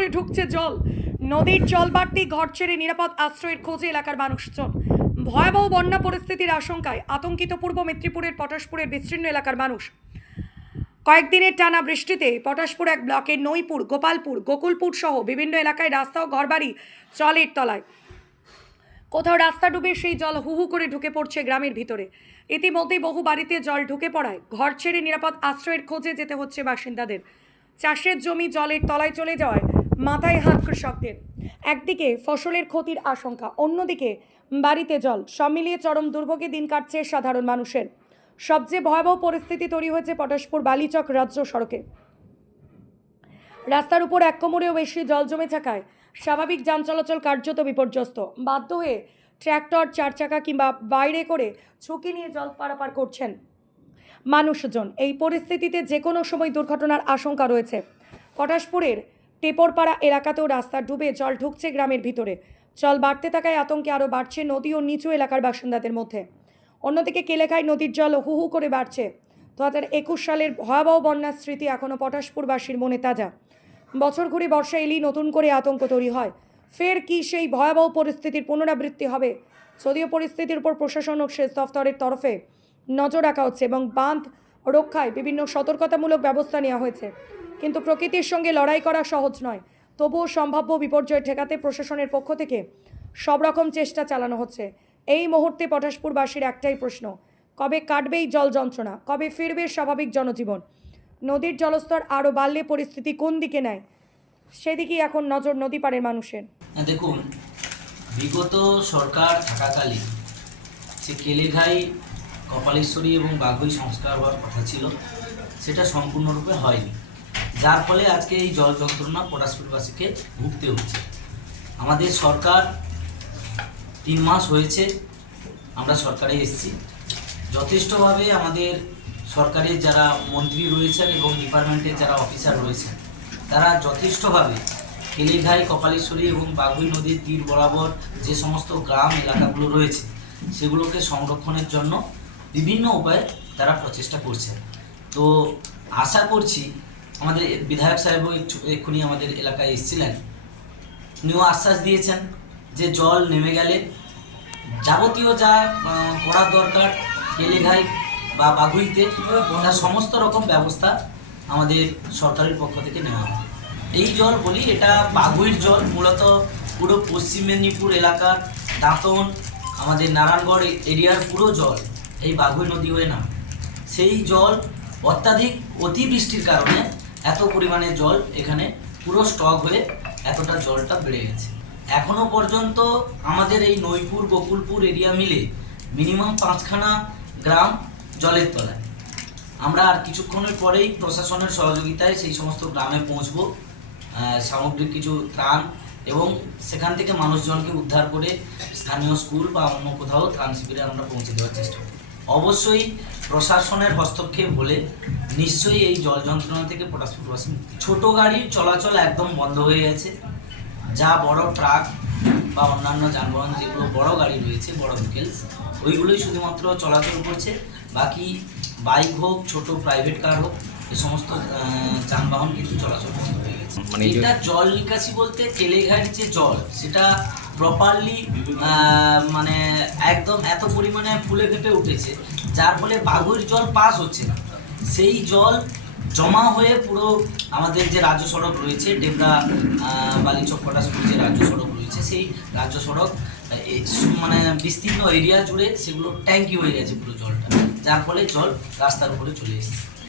করে ঢুকছে জল। নদীর জল বাড়তেই ঘর ছেড়ে নিরাপদ আশ্রয়ের খোঁজে এলাকার মানুষজন। ভয়াবহ বন্যা পরিস্থিতির আশঙ্কায় আতঙ্কিত পূর্ব মেদিনীপুরের পটাশপুরের বিস্তীর্ণ এলাকার মানুষ। কয়েকদিনের টানা বৃষ্টিতে পটাশপুর এক ব্লকের নইপুর, গোপালপুর, গোকুলপুর সহ বিভিন্ন এলাকায় রাস্তা ও ঘরবাড়ি জলের তলায়। কোথাও রাস্তা ডুবে সেই জল হু হু করে ঢুকে পড়ছে গ্রামের ভিতরে। ইতিমধ্যেই বহু বাড়িতে জল ঢুকে পড়ায় ঘর ছেড়ে নিরাপদ আশ্রয়ের খোঁজে যেতে হচ্ছে বাসিন্দাদের। চাষের জমি জলের তলায় চলে যাওয়ায় মাথায় হাত কৃষকদের। একদিকে ফসলের ক্ষতির আশঙ্কা, অন্যদিকে বাড়িতে জল, সব মিলিয়ে চরম দুর্ভোগে দিন কাটছে সাধারণ মানুষের। সবচেয়ে ভয়াবহ পরিস্থিতি তৈরি হয়েছে পটাশপুর বালিচক রাজ্য সড়কে। রাস্তার উপর এক কোমরেও বেশি জল জমে থাকায় স্বাভাবিক যান চলাচল কার্যত বিপর্যস্ত। বাধ্য হয়ে ট্র্যাক্টর, চার চাকা কিংবা বাইরে করে ঝুঁকি নিয়ে জল পারাপার করছেন মানুষজন। এই পরিস্থিতিতে যে কোনো সময় দুর্ঘটনার আশঙ্কা রয়েছে। পটাশপুরের টেপরপাড়া এলাকাতেও রাস্তা ডুবে জল ঢুকছে গ্রামের ভিতরে। জল বাড়তে থাকায় আতঙ্কে আরও বাড়ছে নদী ও নিচু এলাকার বাসিন্দাদের মধ্যে। অন্যদিকে কেলেঘাই নদীর জল হু হু করে বাড়ছে। 2021 সালের ভয়াবহ বন্যার স্মৃতি এখনও পটাশপুরবাসীর মনে তাজা। বছর ঘুরে বর্ষা এলেই নতুন করে আতঙ্ক তৈরি হয়। ফের কি সেই ভয়াবহ পরিস্থিতির পুনরাবৃত্তি হবে? যদিও পরিস্থিতির উপর প্রশাসন ও সেচ দফতরের তরফে নজর রাখা হচ্ছে এবং বাঁধ রক্ষায় বিভিন্ন সতর্কতামূলক ব্যবস্থা নেওয়া হয়েছে, কিন্তু প্রকৃতির সঙ্গে লড়াই করা সহজ নয়। তবুও সম্ভাব্য বিপর্যয় ঠেকাতে প্রশাসনের পক্ষ থেকে সব রকম চেষ্টা চালানো হচ্ছে। এই মুহূর্তে পটাশপুরবাসীর একটাই প্রশ্ন, কবে কাটবে এই জল যন্ত্রণা? কবে ফিরবে স্বাভাবিক জনজীবন? নদীর জলস্তর আরও বাড়লে পরিস্থিতি কোন দিকে নেয়, সেদিকেই এখন নজর নদী পাড়ের মানুষের। দেখুন, বিগত সরকার থাকাকালীন যে কেলেঘাই, কপালেশ্বরী এবং বাঘই সংস্কার হওয়ার কথা ছিল, সেটা সম্পূর্ণরূপে হয়নি, যার ফলে আজকে এই জল যন্ত্রণা পটাশপুরবাসীকে ভুগতে হচ্ছে। আমাদের সরকার 3 মাস হয়েছে আমরা সরকারে এসেছি। যথেষ্টভাবে আমাদের সরকারের যারা মন্ত্রী রয়েছেন এবং ডিপার্টমেন্টের যারা অফিসার রয়েছেন, তারা যথেষ্টভাবে কেলেঘাই, কপালেশ্বরী এবং বাঘই নদীর তীর বরাবর যে সমস্ত গ্রাম এলাকাগুলো রয়েছে, সেগুলোকে সংরক্ষণের জন্য বিভিন্ন উপায়ে তারা প্রচেষ্টা করছেন। তো আশা করছি, আমাদের বিধায়ক সাহেবও এক্ষুনি আমাদের এলাকায় এসেছিলেন, উনিও আশ্বাস দিয়েছেন যে জল নেমে গেলে যাবতীয় যা করার দরকার কেলেঘাই বা বাঘুইতে, তার সমস্ত রকম ব্যবস্থা আমাদের সরকারের পক্ষ থেকে নেওয়া হয়। এই জল বলি, এটা বাঘুইর জল, মূলত পুরো পশ্চিম মেদিনীপুর এলাকার দাঁতন, আমাদের নারায়ণগড় এরিয়ার পুরো জল এই বাঘুই নদী হয়ে নামে। সেই জল অত্যাধিক অতিবৃষ্টির কারণে এত পরিমাণে জল এখানে পুরো স্টক হয়ে এতটা জলটা বেড়ে গেছে। এখনও পর্যন্ত আমাদের এই নইপুর, গোকুলপুর এরিয়া মিলে মিনিমাম 5খানা গ্রাম জলের তলায়। আমরা আর কিছুক্ষণের পরেই প্রশাসনের সহযোগিতায় সেই সমস্ত গ্রামে পৌঁছব, সামগ্রিক কিছু ত্রাণ, এবং সেখান থেকে মানুষজনকে উদ্ধার করে স্থানীয় স্কুল বা অন্য কোথাও ত্রাণ শিবিরে আমরা পৌঁছে দেওয়ার চেষ্টা করি। অবশ্যই প্রশাসনের হস্তক্ষেপ হলে নিশ্চয়ই এই জল যন্ত্রণা থেকে পটাশপুরবাসী মুক্তি। ছোটো গাড়ির চলাচল একদম বন্ধ হয়ে গেছে। যা বড় ট্রাক বা অন্যান্য যানবাহন, যেগুলো বড় গাড়ি রয়েছে, বড় ভেহিকেলস, ওইগুলোই শুধুমাত্র চলাচল করছে। বাকি বাইক হোক, ছোট প্রাইভেট কার হোক, এ সমস্ত যানবাহন কিন্তু চলাচল বন্ধ হয়ে গেছে। এটা জল নিকাশি বলতে কেলেঘাইয়ের যে জল, সেটা প্রপারলি মানে একদম এত পরিমাণে ফুলে ফেঁপে উঠেছে, যার ফলে বাঘুইর জল পাস হচ্ছে না। সেই জল জমা হয়ে পুরো আমাদের যে রাজ্য সড়ক রয়েছে, ডেবরা বালিচক পটাশপুর যে রাজ্য সড়ক রয়েছে, সেই রাজ্য সড়ক মানে বিস্তীর্ণ এরিয়া জুড়ে সেগুলো ট্যাঙ্কি হয়ে গেছে পুরো জলটা, যার ফলে জল রাস্তার উপরে চলে এসেছে।